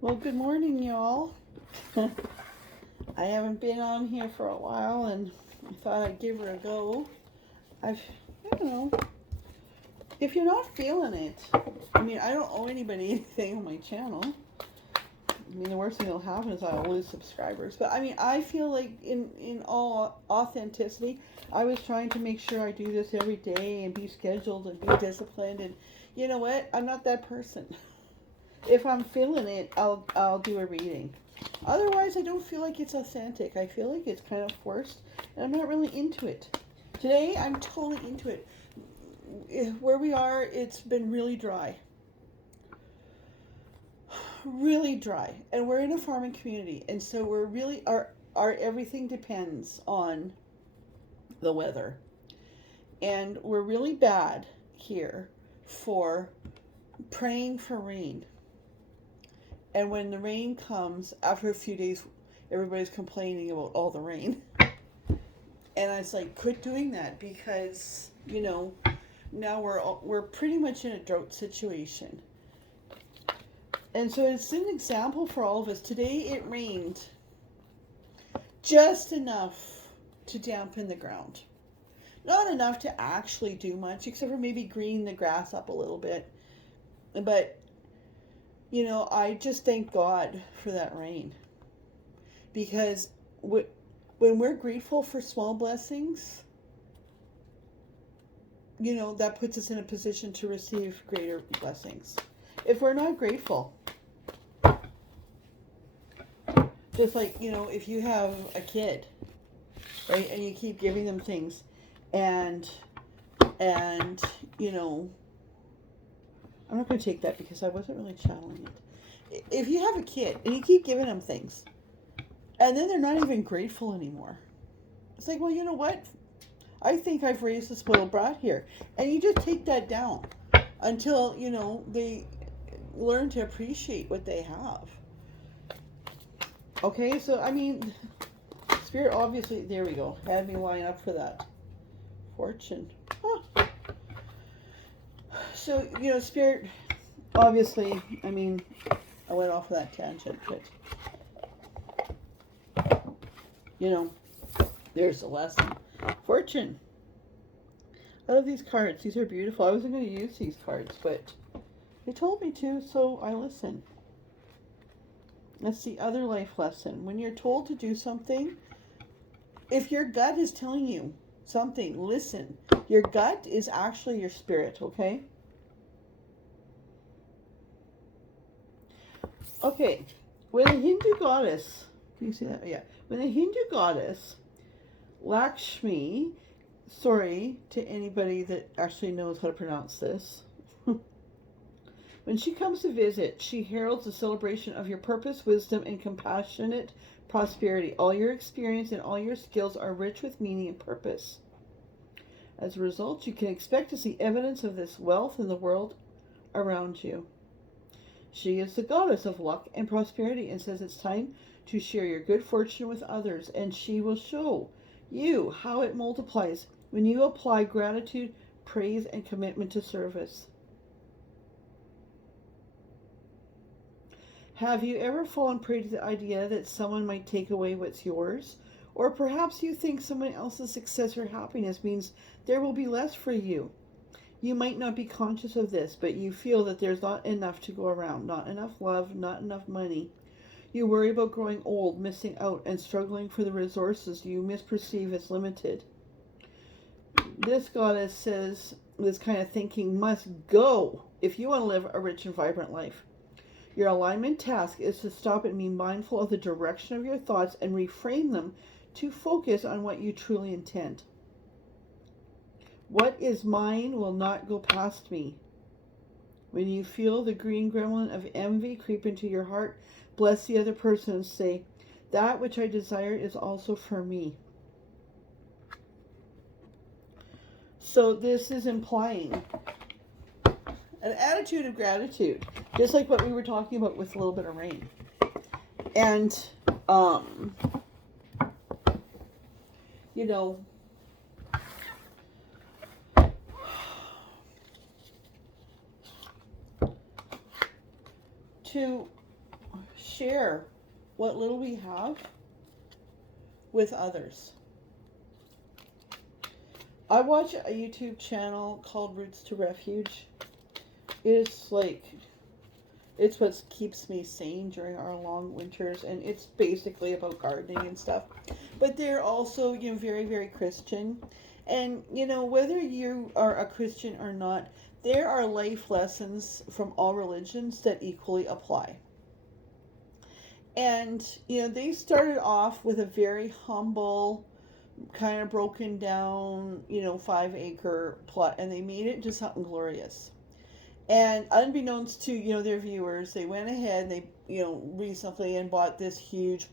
Well, good morning, y'all. I haven't been on here for a while, and I thought I'd give her a go. I don't know, if you're not feeling it, I don't owe anybody anything on my channel. The worst thing that'll happen is I'll lose subscribers. But I feel like, in all authenticity, I was trying to make sure I do this every day and be scheduled and be disciplined. And you know what? I'm not that person. If I'm feeling it, I'll do a reading. Otherwise, I don't feel like it's authentic. I feel like it's kind of forced, and I'm not really into it. Today, I'm totally into it. Where we are, it's been really dry. Really dry. And we're in a farming community, and so we're really, our everything depends on the weather. And we're really bad here for praying for rain. And when the rain comes, after a few days, everybody's complaining about all the rain. And I was like, quit doing that, because now we're pretty much in a drought situation. And so it's an example for all of us. Today it rained just enough to dampen the ground. Not enough to actually do much, except for maybe green the grass up a little bit. But I just thank God for that rain, because when we're grateful for small blessings, that puts us in a position to receive greater blessings. If we're not grateful, just like, if you have a kid, right, and you keep giving them things, and I'm not going to take that because I wasn't really channeling it. If you have a kid and you keep giving them things, and then they're not even grateful anymore, it's like, well, you know what? I think I've raised a spoiled brat here. And you just take that down until, they learn to appreciate what they have. Okay, so, Spirit obviously, there we go, had me line up for that. Fortune. Huh. So, Spirit, obviously, I went off of that tangent, but, there's a lesson. Fortune. I love these cards. These are beautiful. I wasn't going to use these cards, but they told me to, so I listen. That's the other life lesson. When you're told to do something, if your gut is telling you something, listen. Your gut is actually your spirit, okay? Okay. When the Hindu goddess, can you see that? Yeah. When the Hindu goddess Lakshmi, sorry to anybody that actually knows how to pronounce this. When she comes to visit, she heralds the celebration of your purpose, wisdom, and compassionate prosperity. All your experience and all your skills are rich with meaning and purpose. As a result, you can expect to see evidence of this wealth in the world around you. She is the goddess of luck and prosperity and says it's time to share your good fortune with others, and she will show you how it multiplies when you apply gratitude, praise, and commitment to service. Have you ever fallen prey to the idea that someone might take away what's yours? Or perhaps you think someone else's success or happiness means there will be less for you. You might not be conscious of this, but you feel that there's not enough to go around, not enough love, not enough money. You worry about growing old, missing out, and struggling for the resources you misperceive as limited. This goddess says this kind of thinking must go if you want to live a rich and vibrant life. Your alignment task is to stop and be mindful of the direction of your thoughts and reframe them to focus on what you truly intend. What is mine will not go past me. When you feel the green gremlin of envy creep into your heart, bless the other person and say, that which I desire is also for me. So this is implying an attitude of gratitude, just like what we were talking about with a little bit of rain. And, to share what little we have with others. I watch a YouTube channel called Roots to Refuge. It's like, it's what keeps me sane during our long winters, and it's basically about gardening and stuff. But they're also, very, very Christian. And, whether you are a Christian or not, there are life lessons from all religions that equally apply. And, they started off with a very humble, kind of broken down, 5-acre plot, and they made it into something glorious. And unbeknownst to, their viewers, they went ahead and they, recently and bought this huge,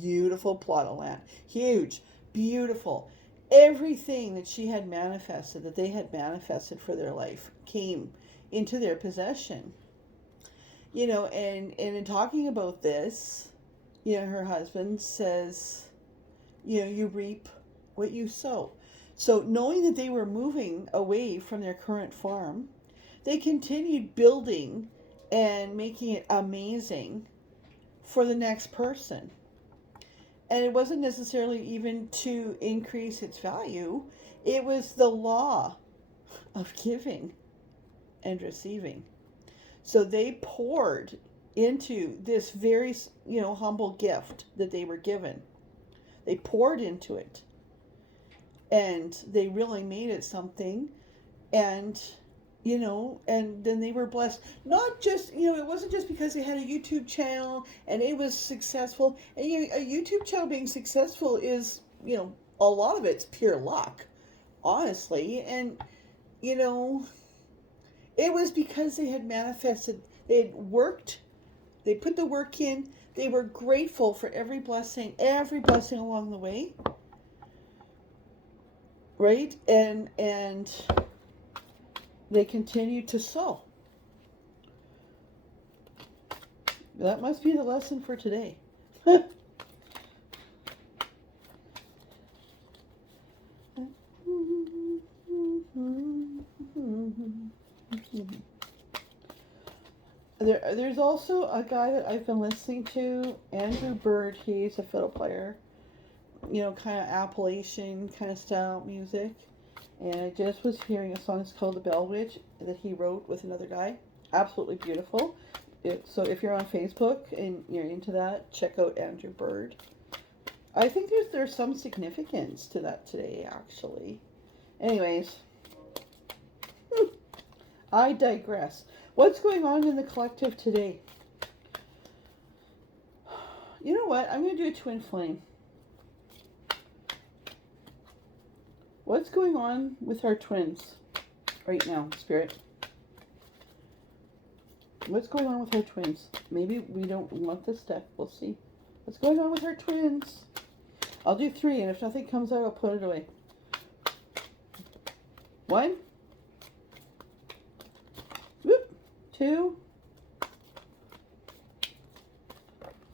beautiful plot of land. Huge, beautiful. Everything that she had manifested, that they had manifested for their life, came into their possession. And in talking about this, her husband says, you reap what you sow. So knowing that they were moving away from their current farm, they continued building and making it amazing for the next person. And it wasn't necessarily even to increase its value. It was the law of giving and receiving. So they poured into this very, humble gift that they were given. They poured into it. And they really made it something. And and then they were blessed. Not just, it wasn't just because they had a YouTube channel and it was successful. And a YouTube channel being successful is, a lot of it's pure luck, honestly. And, it was because they had manifested, they had worked, they put the work in, they were grateful for every blessing along the way. Right? And they continue to sow. That must be the lesson for today. There's also a guy that I've been listening to, Andrew Bird. He's a fiddle player, kind of Appalachian kind of style music. And I just was hearing a song, it's called The Bell Witch, that he wrote with another guy. Absolutely beautiful. So if you're on Facebook and you're into that, check out Andrew Bird. I think there's some significance to that today, actually. Anyways, I digress. What's going on in the collective today? You know what? I'm going to do a twin flame. What's going on with our twins right now, Spirit? What's going on with our twins? Maybe we don't want this deck. We'll see. What's going on with our twins? I'll do 3, and if nothing comes out, I'll put it away. 1. Whoop. 2.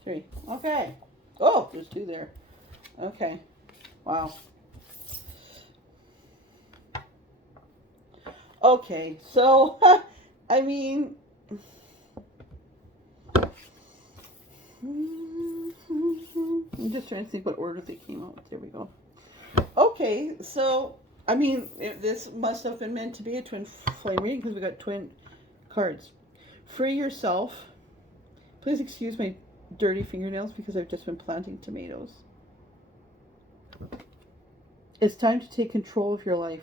3. Okay. Oh, there's 2 there. Okay. Wow. Okay, so, I mean, I'm just trying to think what order they came out with. There we go. Okay, so, I mean, this must have been meant to be a twin flame reading because we got twin cards. Free yourself. Please excuse my dirty fingernails because I've just been planting tomatoes. It's time to take control of your life.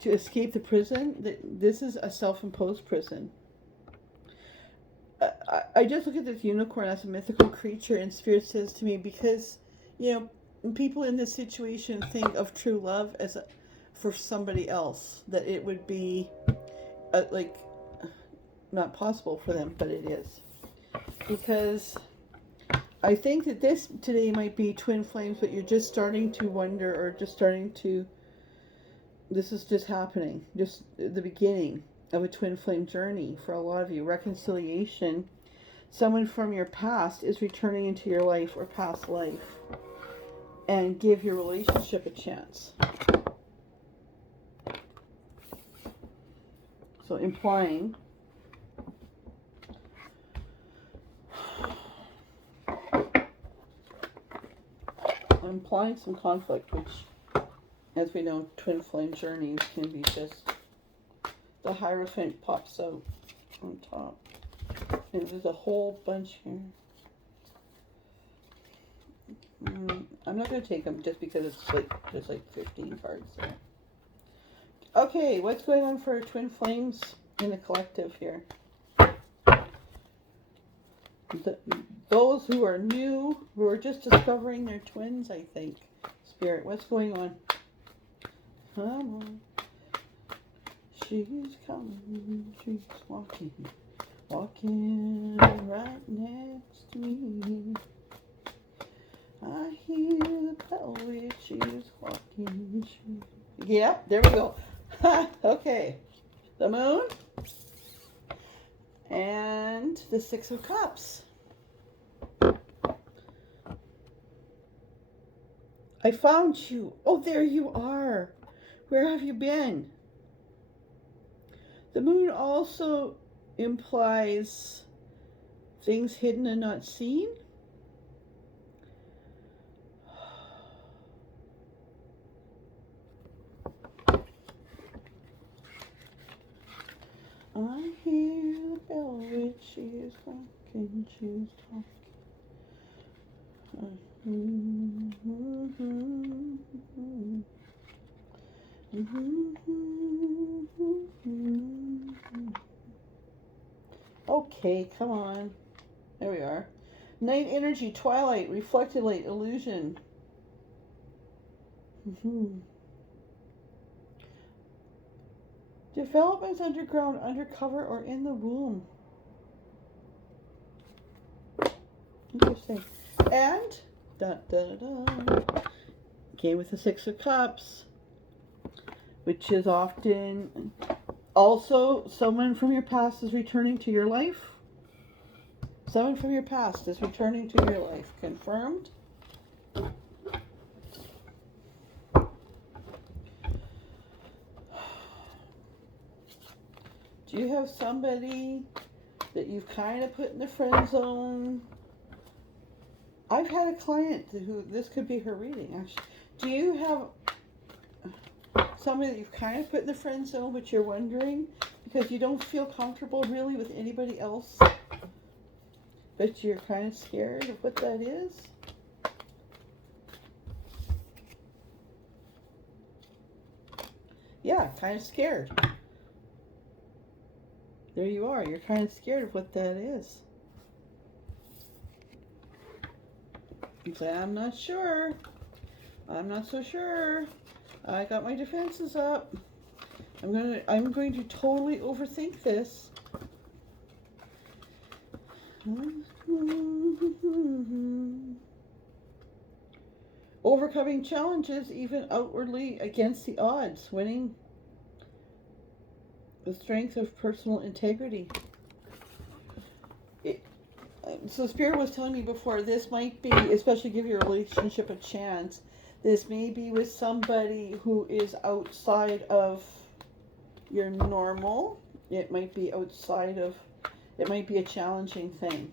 To escape the prison. This is a self-imposed prison. I just look at this unicorn as a mythical creature, and Spirit says to me, because, people in this situation think of true love as for somebody else, that it would be, not possible for them, but it is. Because I think that this today might be twin flames, but you're just starting to wonder, or just starting to, this is just happening, just the beginning of a twin flame journey for a lot of you. Reconciliation. Someone from your past is returning into your life or past life and give your relationship a chance. So implying implying some conflict, which, as we know, twin flame journeys can be just the Hierophant pops out on top. And there's a whole bunch here. I'm not going to take them just because it's like there's like 15 cards there. Okay, what's going on for twin flames in the collective here? Those who are new, who are just discovering their twins, I think. Spirit, what's going on? Come on. She's coming, she's walking right next to me. I hear the bell witch, she's walking. Yep, there we go. Okay, the moon and the Six of Cups. I found you. Oh, there you are. Where have you been? The moon also implies things hidden and not seen. I hear the bell witch, she is walking, she's talking. Okay, come on. There we are. Night energy, twilight, reflected light, illusion. Developments underground, undercover, or in the womb. Interesting. And came with the Six of Cups, which is often also someone from your past is returning to your life. Someone from your past is returning to your life. Confirmed. Do you have somebody that you've kind of put in the friend zone? I've had a client who, this could be her reading actually. Do you have somebody that you've kind of put in the friend zone, but you're wondering because you don't feel comfortable really with anybody else, but you're kind of scared of what that is? Yeah, kind of scared. There you are. You're kind of scared of what that is. You say, I'm not sure. I'm not so sure. I got my defenses up. I'm going to totally overthink this. Overcoming challenges even outwardly against the odds, winning the strength of personal integrity. So Spirit was telling me before, this might be, especially give your relationship a chance, this may be with somebody who is outside of your normal. It might be outside of, it might be a challenging thing.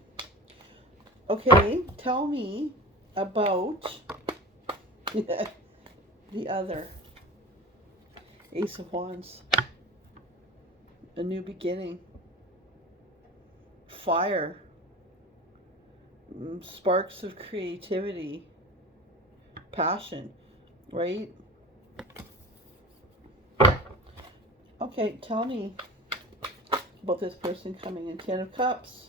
Okay, tell me about the other. Ace of Wands. A new beginning. Fire. Sparks of creativity. Passion. Right? Okay, tell me about this person coming in. 10 of Cups.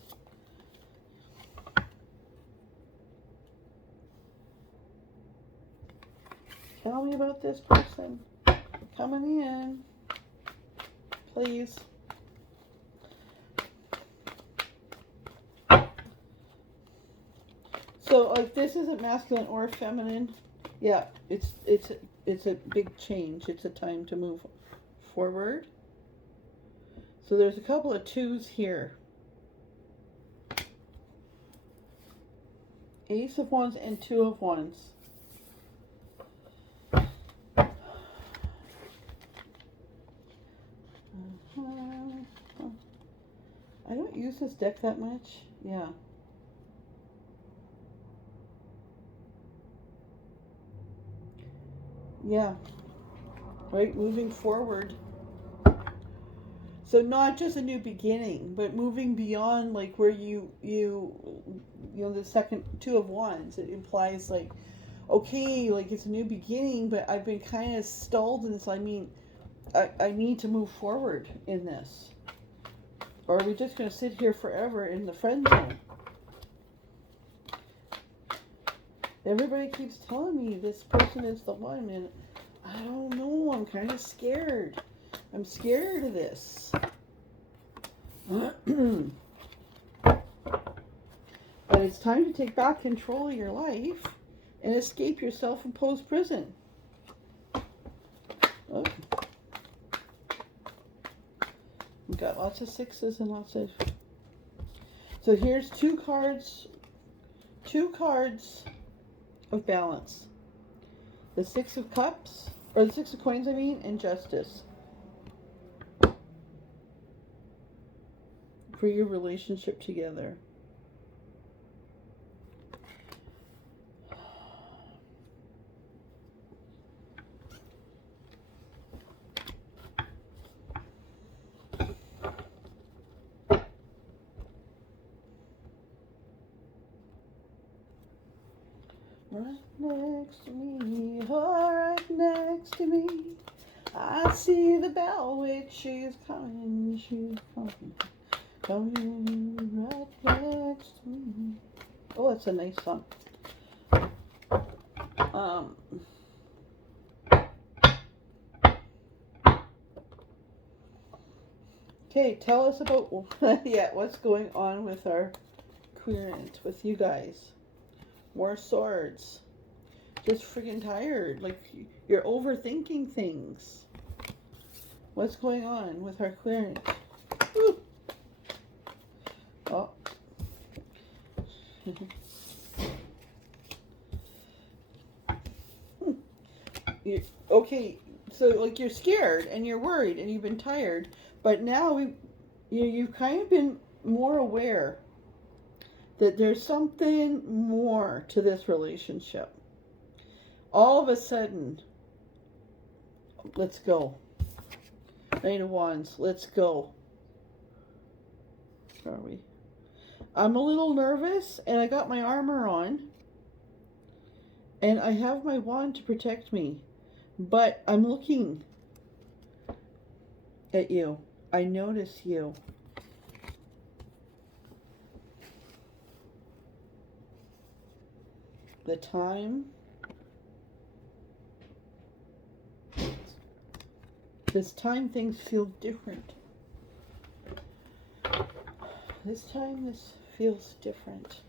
Tell me about this person coming in. Please. So if this isn't masculine or feminine, yeah, it's a big change. It's a time to move forward. So there's a couple of twos here. Ace of Wands and Two of Wands. I don't use this deck that much. Yeah. Yeah. Right? Moving forward. So not just a new beginning, but moving beyond like where you know, the second two of wands. It implies like, okay, like it's a new beginning, but I've been kind of stalled in this. I mean, I need to move forward in this. Or are we just going to sit here forever in the friend zone? Everybody keeps telling me this person is the one, and I don't know. I'm kind of scared. I'm scared of this. But it's time to take back control of your life and escape your self-imposed prison. Oh. We've got lots of sixes and lots of... So here's two cards of balance. The Six of Cups, or the Six of Coins, I mean, and Justice. For your relationship together. Right next to me, oh, right next to me, I see the bell witch, she's coming, coming right next to me. Oh, that's a nice song. Okay, tell us about what's going on with our querent, with you guys. More swords. Just freaking tired. Like, you're overthinking things. What's going on with our querent? Woo. Oh. Okay, so like you're scared and you're worried and you've been tired, but now you've kind of been more aware that there's something more to this relationship. All of a sudden, let's go. Knight of Wands, let's go. Where are we? I'm a little nervous and I got my armor on. And I have my wand to protect me. But I'm looking at you. I notice you. The time. This time things feel different. This time this feels different.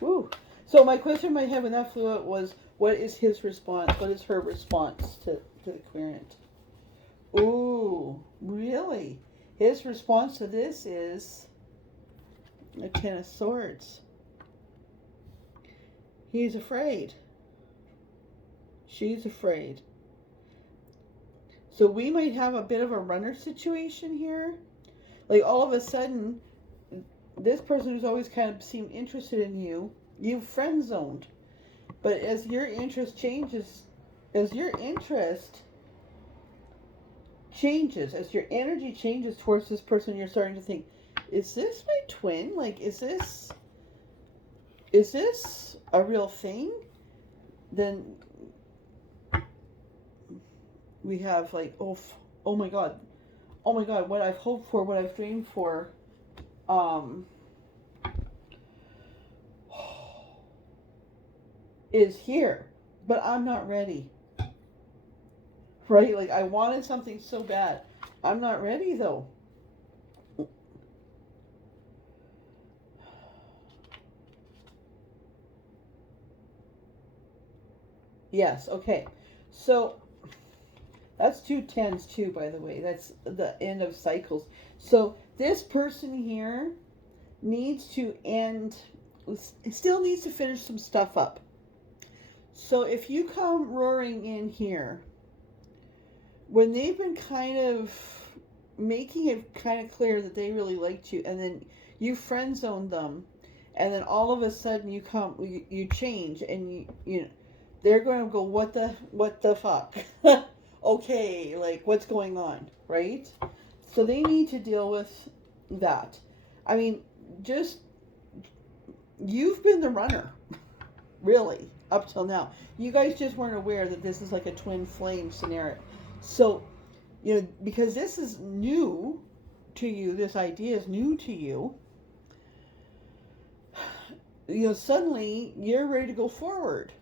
Woo. So my question in my head when that flew out was, what is his response? What is her response to the querent? Ooh, really? His response to this is a Ten of Swords. He's afraid. She's afraid. So we might have a bit of a runner situation here. Like all of a sudden, this person who's always kind of seemed interested in you, you've friend zoned. But as your interest changes, as your energy changes towards this person, you're starting to think, is this my twin? Like, is this a real thing? Then we have like, oh my god, what I've hoped for, what I've dreamed for, is here, but I'm not ready. Right? Like, I wanted something so bad. I'm not ready though. Yes, okay. So that's 2 tens too, by the way. That's the end of cycles. So this person here needs to still needs to finish some stuff up. So if you come roaring in here, when they've been kind of making it kind of clear that they really liked you, and then you friend zoned them, and then all of a sudden you change, and you they're going to go, what the fuck? Okay, like, what's going on, right? So they need to deal with that. I mean, just, you've been the runner, really, up till now. You guys just weren't aware that this is like a twin flame scenario. So, because this is new to you, this idea is new to you, suddenly you're ready to go forward,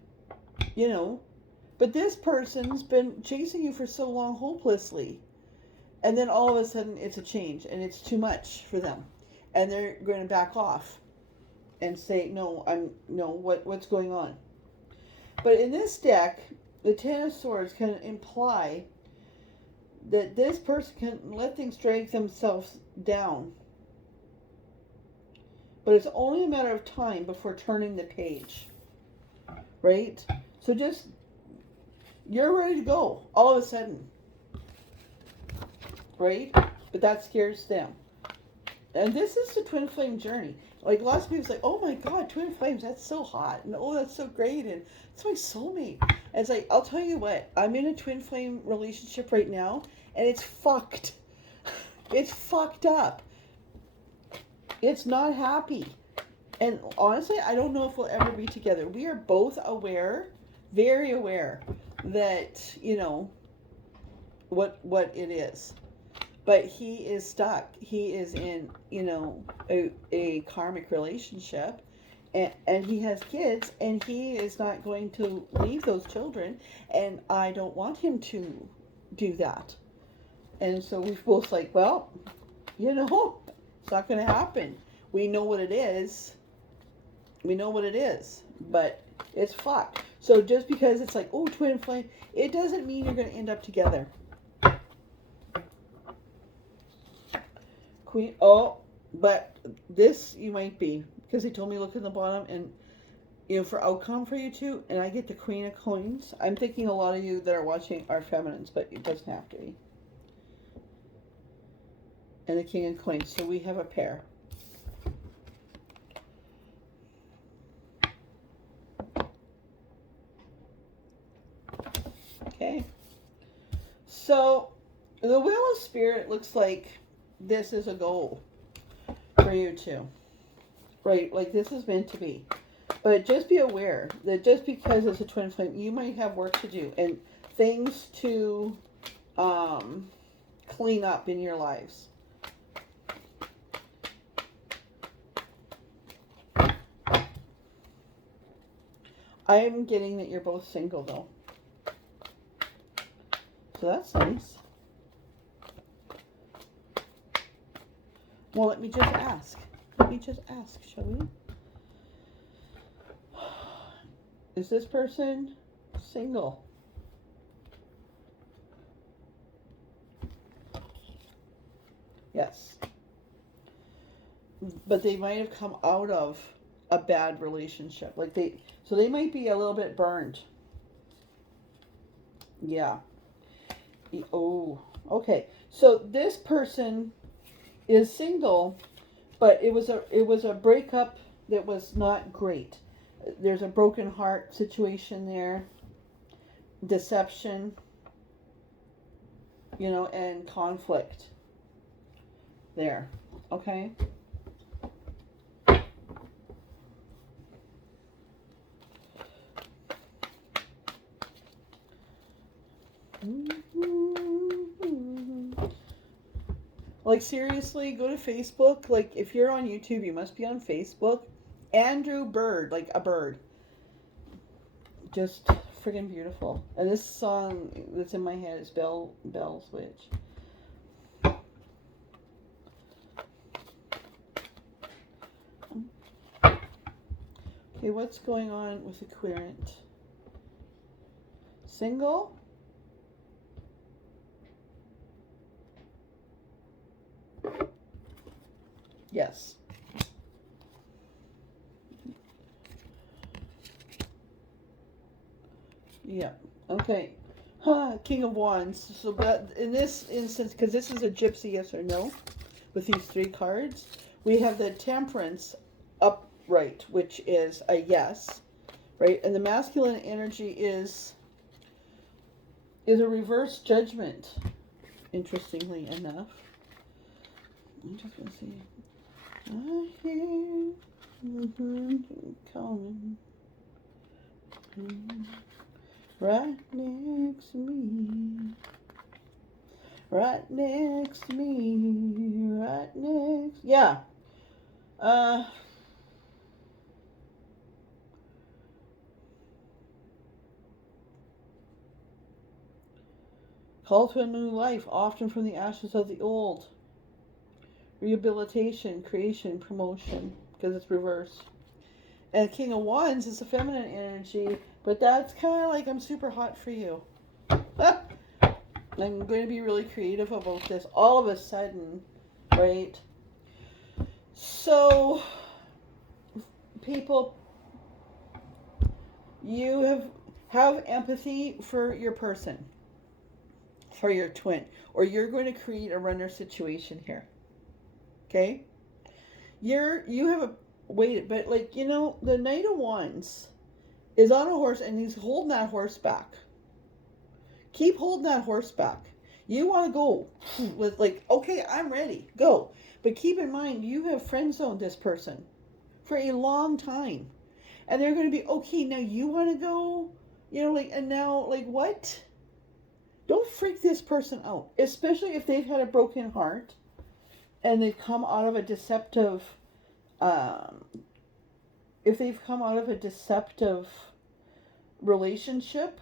But this person's been chasing you for so long hopelessly. And then all of a sudden it's a change and it's too much for them. And they're going to back off and say, no, what's going on? But in this deck, the Ten of Swords can imply that this person can let things drag themselves down. But it's only a matter of time before turning the page. Right? So just, you're ready to go all of a sudden. Right? But that scares them. And this is the twin flame journey. Like, lots of people say, oh my God, twin flames, that's so hot. And oh, that's so great. And it's my soulmate. And it's like, I'll tell you what, I'm in a twin flame relationship right now, and it's fucked. It's fucked up. It's not happy. And honestly, I don't know if we'll ever be together. We are both aware, very aware, that, what it is. But he is stuck. He is in, a karmic relationship. And he has kids. And he is not going to leave those children. And I don't want him to do that. And so we're both like, well, it's not going to happen. We know what it is. But it's fucked. So just because it's like, oh, twin flame, it doesn't mean you're going to end up together. Queen, but this you might be, because they told me look at the bottom, and for outcome for you two, and I get the Queen of Coins. I'm thinking a lot of you that are watching are feminines, but it doesn't have to be. And the King of Coins, so we have a pair. Okay, so the Wheel of Spirit looks like this is a goal for you two, right? Like, this is meant to be. But just be aware that just because it's a twin flame, you might have work to do and things to clean up in your lives. I'm getting that you're both single, though. So that's nice. Well, let me just ask. Shall we? Is this person single? Yes. But they might have come out of a bad relationship. So they might be a little bit burned. Yeah. Oh, okay. So this person is single, but it was a breakup that was not great. There's a broken heart situation there, deception, and conflict there. Okay. Like, seriously, go to Facebook. Like, if you're on YouTube, you must be on Facebook. Andrew Bird, like a bird. Just friggin' beautiful. And this song that's in my head is Bell Switch. Okay, what's going on with the querent? Single? Yes. Yeah. Okay. King of Wands. So that in this instance, because this is a gypsy yes or no, with these three cards, we have the Temperance upright, which is a yes, right? And the masculine energy is a reverse judgment, interestingly enough. I'm just going to see. I hear the thunder coming right next to me. Right next to me. Right next. Yeah. Call to a new life, often from the ashes of the old. Rehabilitation, creation, promotion, because it's reversed. And King of Wands is the feminine energy, but that's kind of like, I'm super hot for you. I'm going to be really creative about this all of a sudden, right? So, people, you have empathy for your person, for your twin, or you're going to create a runner situation here. Okay? You have a wait, but like, you know, the Knight of Wands is on a horse and he's holding that horse back. Keep holding that horse back. You want to go with like, okay, I'm ready, go. But keep in mind, you have friend zoned this person for a long time. And they're going to be, okay, now you want to go, you know, like, and now, like, what? Don't freak this person out, especially if they've had a broken heart and they've come out of a deceptive, relationship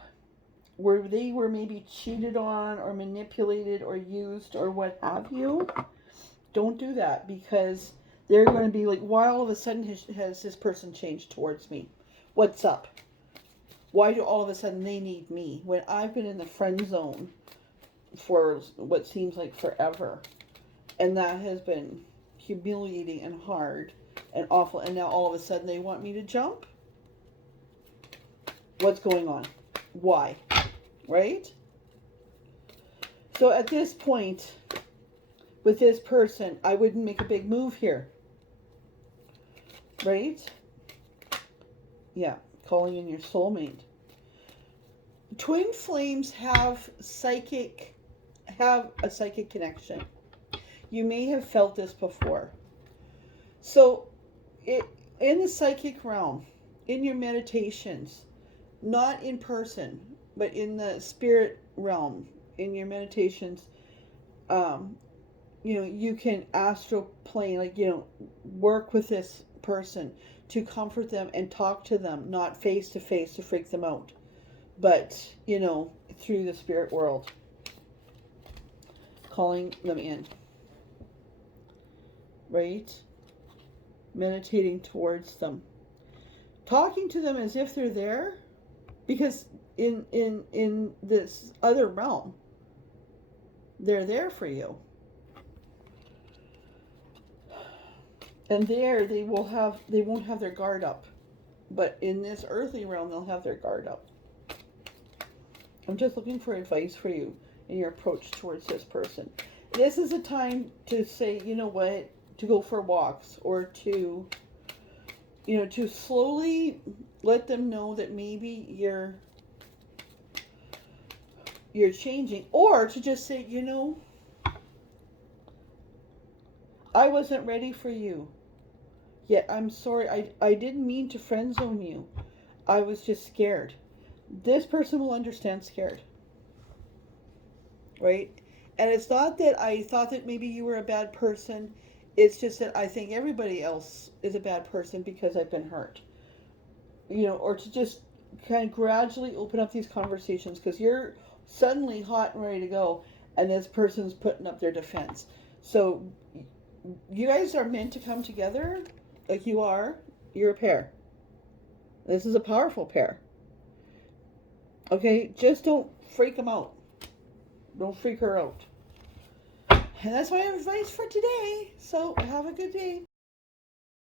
where they were maybe cheated on or manipulated or used or what have you. Don't do that, because they're going to be like, why all of a sudden has this person changed towards me? What's up? Why do all of a sudden they need me when I've been in the friend zone for what seems like forever? And that has been humiliating and hard and awful. And now all of a sudden they want me to jump? What's going on? Why? Right? So at this point, with this person, I wouldn't make a big move here. Right? Yeah. Calling in your soulmate. Twin flames have a psychic connection. You may have felt this before. So, in the psychic realm, in your meditations, not in person, but in the spirit realm, in your meditations, you know, you can astral plane, like, you know, work with this person to comfort them and talk to them, not face to face to freak them out, but, you know, through the spirit world, calling them in, right? Meditating towards them, talking to them as if they're there, because in this other realm, they're there for you. And there they won't have their guard up. But in this earthly realm, they'll have their guard up. I'm just looking for advice for you in your approach towards this person. This is a time to say, you know what, to go for walks, or to, you know, to slowly let them know that maybe you're changing, or to just say, you know, I wasn't ready for you. Yet I'm sorry, I didn't mean to friend zone you. I was just scared. This person will understand scared. Right? And it's not that I thought that maybe you were a bad person. It's just that I think everybody else is a bad person because I've been hurt. You know, or to just kind of gradually open up these conversations, because you're suddenly hot and ready to go, and this person's putting up their defense. So you guys are meant to come together, like you are. You're a pair. This is a powerful pair. Okay, just don't freak them out. Don't freak her out. And that's my advice for today. So have a good day.